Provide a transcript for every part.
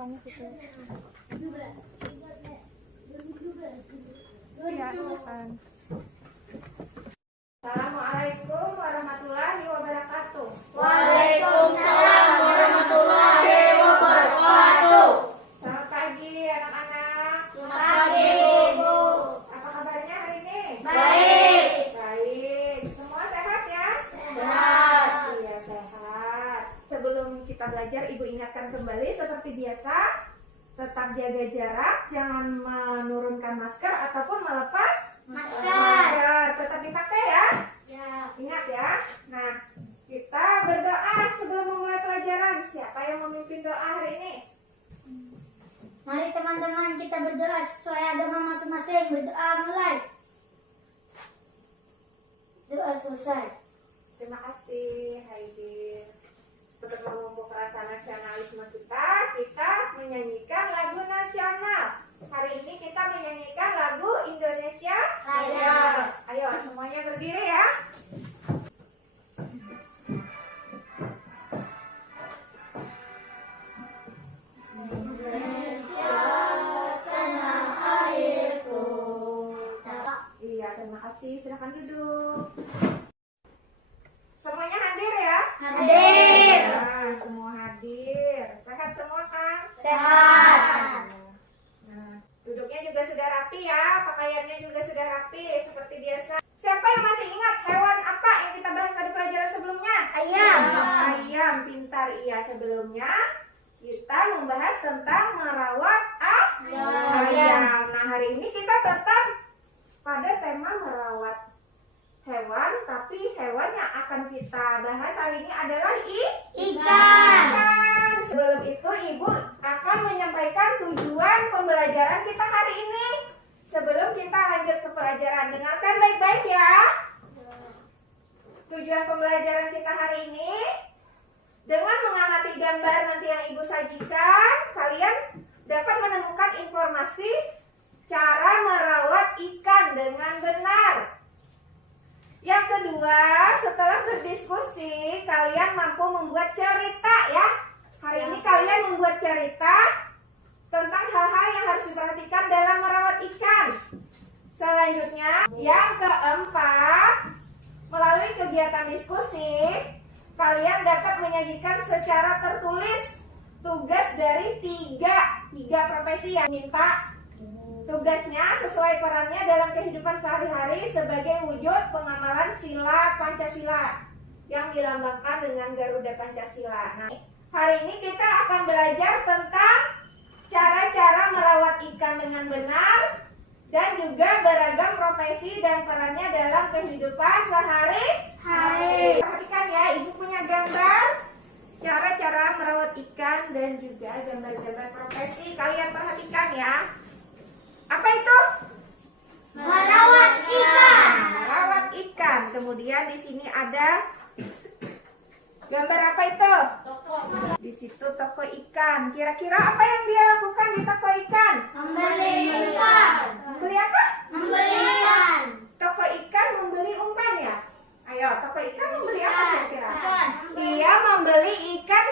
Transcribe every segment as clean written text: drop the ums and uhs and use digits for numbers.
Gampangnya situ. Ya, silakan. Assalamualaikum warahmatullahi wabarakatuh. Waalaikumsalam warahmatullahi wabarakatuh. Selamat pagi anak-anak. Selamat pagi, Ibu. Apa kabarnya hari ini? Baik. Baik. Semua sehat ya? Sehat. Iya, sehat. Sebelum kita belajar, Ibu ingatkan kembali seperti biasa, tetap jaga jarak, jangan menurunkan masker ataupun melepas masker. Tetap dipakai ya. Ingat ya. Nah, kita berdoa sebelum memulai pelajaran. Siapa yang memimpin doa hari ini? Mari teman-teman kita berdoa sesuai agama masing-masing. Berdoa mulai. Doa selesai. Terima kasih Haidin. Untuk memupuk rasa nasionalisme kita menyanyikan lagu nasional. Hari ini kita menyanyikan lagu Indonesia Raya. Ayo semuanya berdiri ya. Indonesia tanah airku. Iya, terima kasih. Silakan duduk. Semuanya hadir ya? Hadir. Nah, semua hadir. Sehat semua kan? Sehat. Nah, duduknya juga sudah rapi ya, pakaiannya juga sudah rapi seperti biasa. Siapa yang masih ingat hewan apa yang kita bahas pada pelajaran sebelumnya? Ayam. Ayam, pintar. Iya, sebelumnya kita membahas tentang merawat ayam. Nah, hari ini kita tetap pada tema merawat hewan, tapi hewan yang akan kita bahas hari ini adalah Ikan. Sebelum itu, Ibu akan menyampaikan tujuan pembelajaran kita hari ini. Sebelum kita lanjut ke pelajaran, dengarkan baik-baik ya. Tujuan pembelajaran kita hari ini, dengan mengamati gambar nanti yang Ibu sajikan, kalian dapat menemukan informasi cara merawat ikan dengan benar. Yang kedua, setelah berdiskusi, kalian mampu membuat cerita ya. Hari ini kalian membuat cerita tentang hal-hal yang harus diperhatikan dalam merawat ikan. Selanjutnya, yang keempat, melalui kegiatan diskusi, kalian dapat menyajikan secara tertulis tugas dari tiga profesi yang minta. Tugasnya sesuai perannya dalam kehidupan sehari-hari sebagai wujud pengamalan sila Pancasila yang dilambangkan dengan Garuda Pancasila. Nah, hari ini kita akan belajar tentang cara-cara merawat ikan dengan benar dan juga beragam profesi dan perannya dalam kehidupan sehari-hari. Perhatikan ya, Ibu punya gambar cara-cara merawat ikan dan juga gambar-gambar profesi. Kalian perhatikan ya. Apa itu? Merawat ikan. Merawat ikan. Kemudian di sini ada gambar apa itu? Di situ toko ikan. Kira-kira apa yang dia lakukan di toko ikan? Membeli ikan. Membeli apa? Membeli ikan. Toko ikan membeli umpan ya? Ayo, toko ikan membeli apa kira-kira? Ikan. Dia membeli ikan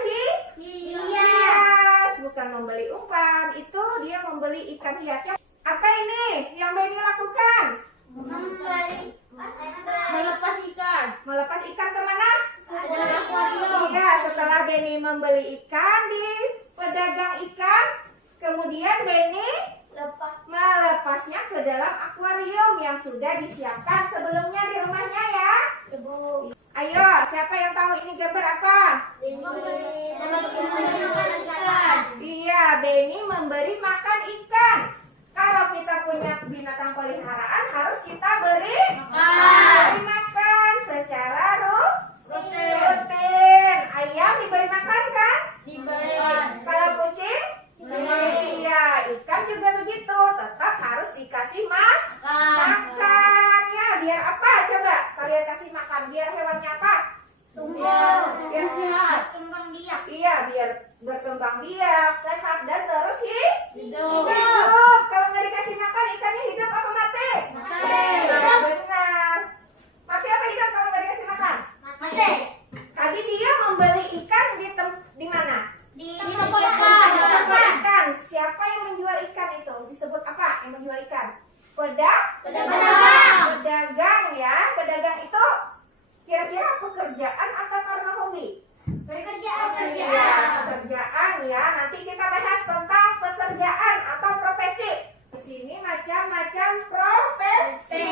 hias, bukan membeli umpan. Itu dia membeli ikan hiasnya. Apa ini yang Beni lakukan? Melepas ikan. Melepas ikan kemana? Ada akuarium. Iya, setelah Beni membeli ikan di pedagang ikan, kemudian Beni melepasnya ke dalam akuarium yang sudah disiapkan sebelumnya di rumahnya ya. Ibu. Ayo, siapa yang tahu ini gambar apa? Iya, Beni memberi makan ikan. Kalau kita punya binatang peliharaan, harus kita beri makan secara rutin. Ayam diberi makan kan? Kalau kucing? Iya, ikan juga begitu. Tetap harus dikasih makan ya. Biar apa? Coba kalian kasih makan. Biar hewannya apa? Biar sehat. Iya, biar berkembang biak, sehat dan terus hidup. Kalau nggak dikasih makan, ikannya hidup apa mati? Nah, benar. Mati apa hidup kalau nggak dikasih makan? Tadi dia membeli ikan di mana? Di toko ikan. ikan? Pedagang. Pedagang ya. Pedagang itu kira-kira pekerjaan atau karena hobi? Pekerjaan. Iya, pekerjaan ya. Nanti kita bahas tentang pekerjaan atau profesi. Di sini macam-macam profesi.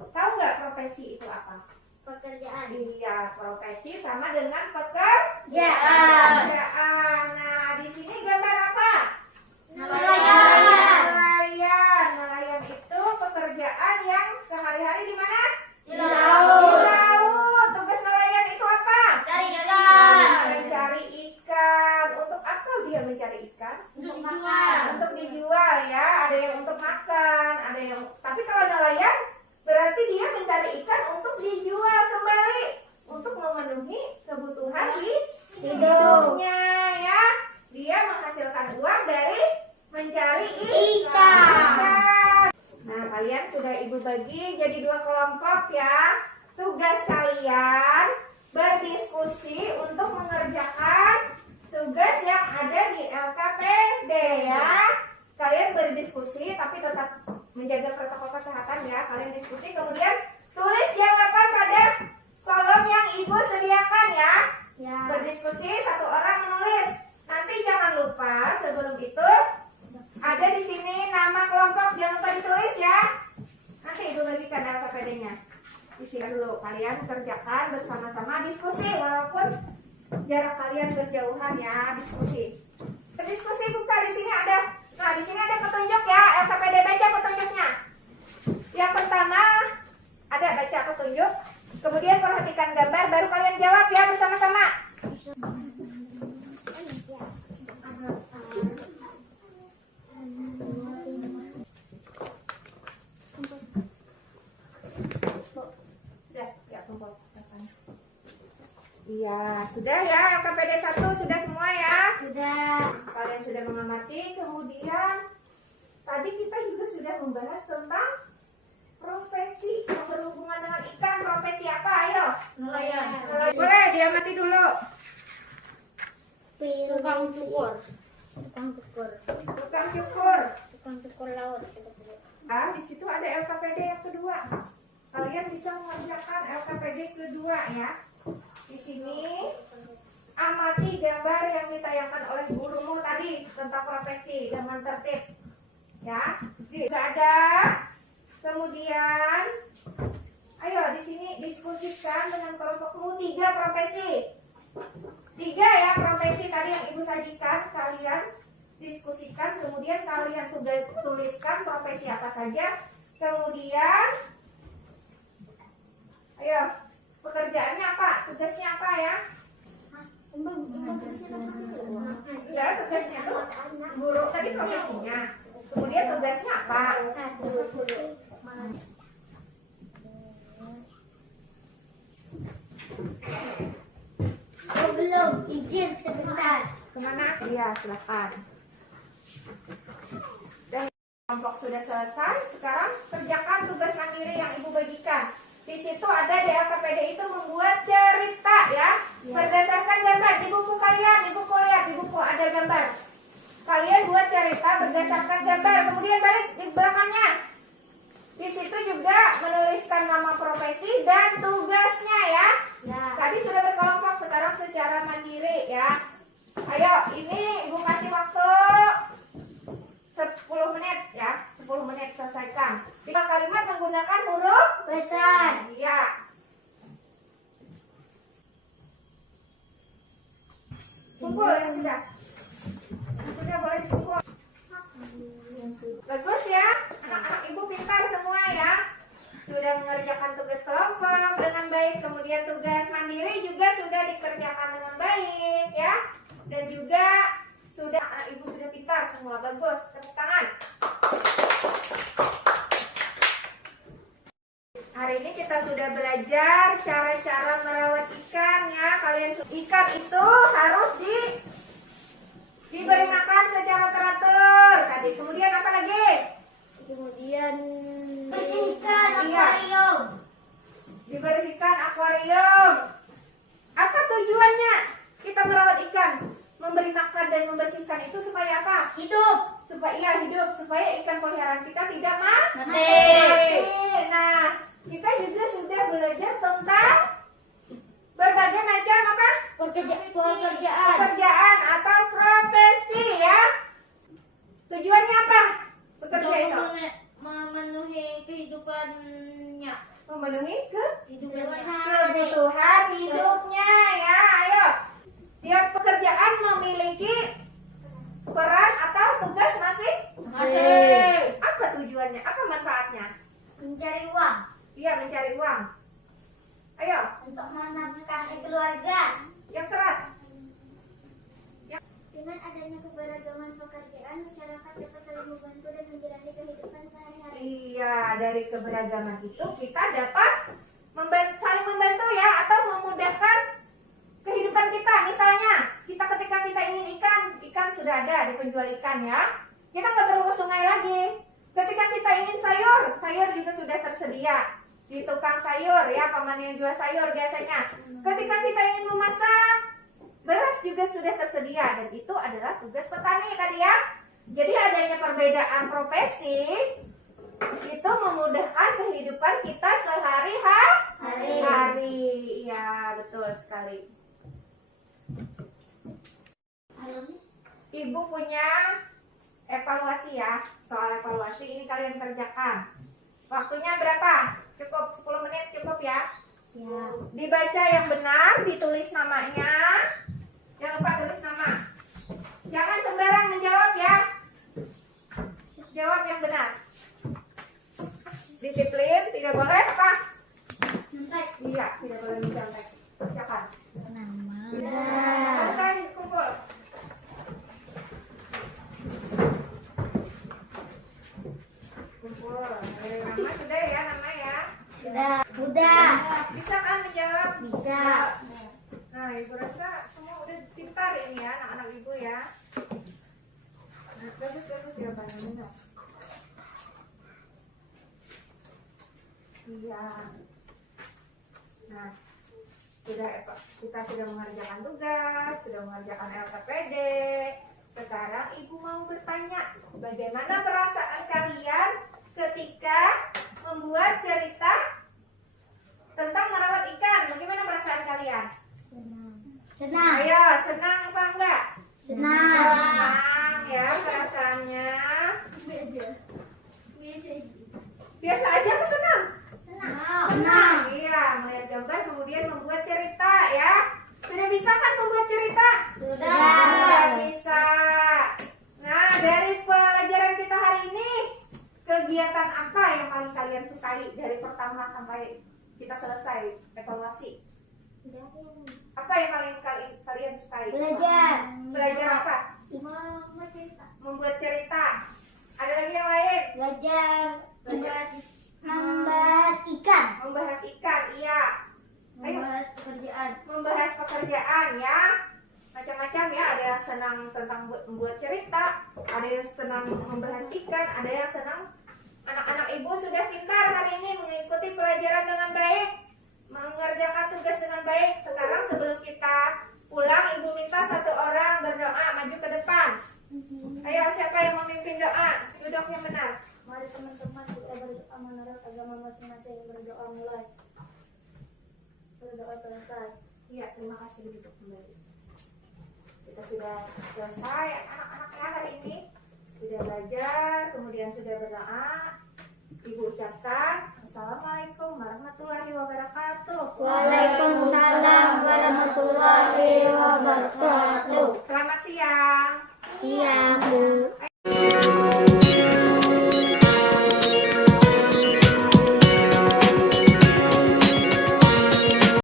Tahu nggak profesi itu apa? Pekerjaan. Iya, profesi sama dengan Pekerjaan. pekerjaan. Nah, di sini gambar apa? Nelayan. Nelayan. Nelayan itu pekerjaan yang sehari-hari di mana? Di laut. Di laut. Tugas nelayan itu apa? Cari ikan. Mencari ikan. Untuk apa dia mencari ikan? Untuk makan. Untuk dijual ya. Ada yang untuk makan, ada yang. Tapi kalau nelayan berarti dia mencari ikan untuk dijual kembali untuk memenuhi kebutuhan hidupnya ya. Dia menghasilkan uang dari mencari Ikan. Nah, kalian sudah ibu bagi jadi 2 kelompok ya. Tugas kalian berdiskusi untuk mengerjakan tugas yang ada di LKPD ya. Kalian berdiskusi tapi tetap menjaga protokol kesehatan ya. Kalian diskusi kemudian tulis jawaban pada kolom yang ibu sediakan ya. Berdiskusi, 1 orang menulis. Nanti jangan lupa sebelum itu ada di sini nama kelompok, jangan lupa ditulis ya. Nanti ibu bagikan LKPD-nya. Di sini dulu kalian kerjakan bersama-sama diskusi walaupun jarak kalian berjauhan ya, diskusi. Berdiskusi buka di sini ada. Nah, di sini ada petunjuk ya, LKPD baca petunjuknya. Yang pertama ada baca petunjuk, kemudian perhatikan gambar, baru kalian jawab ya bersama-sama. Sudah, ya kumpul. Iya, sudah ya, LKPD 1 sudah semua ya. Sudah. Kalian sudah mengamati, kemudian tadi kita juga sudah membahas tentang profesi yang berhubungan dengan ikan. Profesi apa? Ayo. Nelayan. Boleh diamati dulu. Tukang cukur. Tukang cukur. Tukang cukur. Tukang cukur laut. Ah, di situ ada LKPD yang kedua. Kalian bisa mengerjakan LKPD kedua ya. Di sini amati gambar yang ditayangkan oleh gurumu tadi tentang profesi dengan tertib. Ya, juga ada. Kemudian, ayo di sini diskusikan dengan kelompokmu 3 profesi. 3 ya profesi tadi yang ibu sajikan, kalian diskusikan, kemudian kalian tuliskan profesi apa saja. Kemudian, ayo pekerjaannya apa, tugasnya apa ya? Ya, tugasnya tuh guru tadi profesinya. Kemudian tugasnya apa? Oh, belum. Izin sebentar. Kemana? Iya, silakan. Dan kelompok sudah selesai. Sekarang kerjakan tugas mandiri yang ibu bagikan. Di situ ada di LKPD itu membuat cerita ya. Berdasarkan gambar di buku kalian, di buku lihat di buku ada gambar. Kalian buat cerita berdasarkan gambar. Kemudian balik di belakangnya. Di situ juga menuliskan nama profesi dan tugasnya ya. Tadi sudah berkelompok, sekarang secara mandiri ya. Ayo, ini ibu kasih waktu 10 menit ya. 10 menit selesaikan. Jika kalimat menggunakan huruf Besar. iya. Kumpul yang sudah. Yang sudah boleh kumpul. Bagus ya. Anak-anak ibu pintar semua ya. Sudah mengerjakan tugas kelompok dengan baik. Kemudian tugas mandiri juga sudah dikerjakan dengan baik ya. Dan juga sudah anak ibu sudah pintar semua. Bagus. Tepuk tangan. Hari ini kita sudah belajar cara-cara merawat ikan ya. Kalian ikan itu harus diberi makan secara teratur tadi. Kemudian apa lagi? Kemudian bersihkan akuarium. Dibersihkan akuarium. Apa tujuannya kita merawat ikan? Memberi makan dan membersihkan itu supaya apa? Hidup. supaya ikan peliharaan kita tidak Mati. Nah, kita juga sudah belajar tentang berbagai macam apa? Pekerjaan atau profesi ya. Tujuannya apa? Bekerja itu memenuhi kehidupannya. memenuhi Kehidupannya. kebutuhan hidupnya ya. Ayo. Tiap pekerjaan memiliki peran atau tugas masing-masing. Apa tujuannya? Apa manfaatnya? Mencari uang Iya, mencari uang. Ayo, untuk menafkahi keluarga. yang keras. Dengan adanya keberagaman pekerjaan, masyarakat dapat saling membantu dan menjalani kehidupan sehari-hari. Iya, dari keberagaman itu kita dapat saling membantu ya, atau memudahkan kehidupan kita. Misalnya, ketika kita ingin ikan sudah ada di penjual ikan ya. Kita nggak perlu ke sungai lagi. Ketika kita ingin sayur juga sudah tersedia di tukang sayur ya, paman yang jual sayur biasanya. Ketika kita ingin memasak, beras juga sudah tersedia, dan itu adalah tugas petani tadi ya. Jadi adanya perbedaan profesi itu memudahkan kehidupan kita sehari-hari. Ya, betul sekali. Ibu punya evaluasi ya, soal evaluasi ini kalian kerjakan. Waktunya berapa? Cukup 10 menit cukup ya. Ya. Dibaca yang benar, ditulis namanya. Jangan lupa tulis nama. Jangan sembarang menjawab ya. Jawab yang benar. Disiplin, tidak boleh apa? Nyontek. Iya, tidak boleh mencontek. Bacakan. Nama. Selesai, kumpul. Kumpul. Nama sudah ya, nama ya. Sudah. Bisa kan menjawab? Bisa. Nah, ibu rasa semua udah pintar ini ya, anak-anak ibu ya. Nah, bagus ya, Pak. Iya. Nah, kita sudah mengerjakan tugas, sudah mengerjakan LKPD. Sekarang ibu mau bertanya, bagaimana perasaan kalian ketika membuat cerita tentang merawat ikan? Bagaimana perasaan kalian? Senang. Ayo, senang apa enggak? Senang. Senang ya perasaannya. Biasa aja apa senang? Senang. Iya, melihat gambar kemudian membuat cerita ya. Sudah bisa kan membuat cerita? Sudah bisa. Nah, dari pelajaran kita hari ini, kegiatan apa yang paling kalian sukai dari pertama sampai kita selesai evaluasi? Apa yang paling kalian sukai? Belajar. Belajar apa? Membuat cerita. Ada lagi yang lain? Belajar. Belajar Membahas ikan. membahas ikan, iya. Ayo, membahas pekerjaan ya. Macam-macam ya, ada yang senang tentang membuat cerita, ada yang senang membahas ikan, ada yang senang. Anak-anak ibu sudah pintar hari ini mengikuti pelajaran dengan baik, mengerjakan tugas dengan baik. Sekarang sebelum kita pulang, ibu minta satu orang berdoa maju ke depan. Ayo, siapa yang memimpin doa? Duduk yang benar. Mari teman-teman kita berdoa menurut agama masing-masing. Berdoa mulai. Berdoa selesai. Iya, terima kasih, duduk kembali. Kita sudah selesai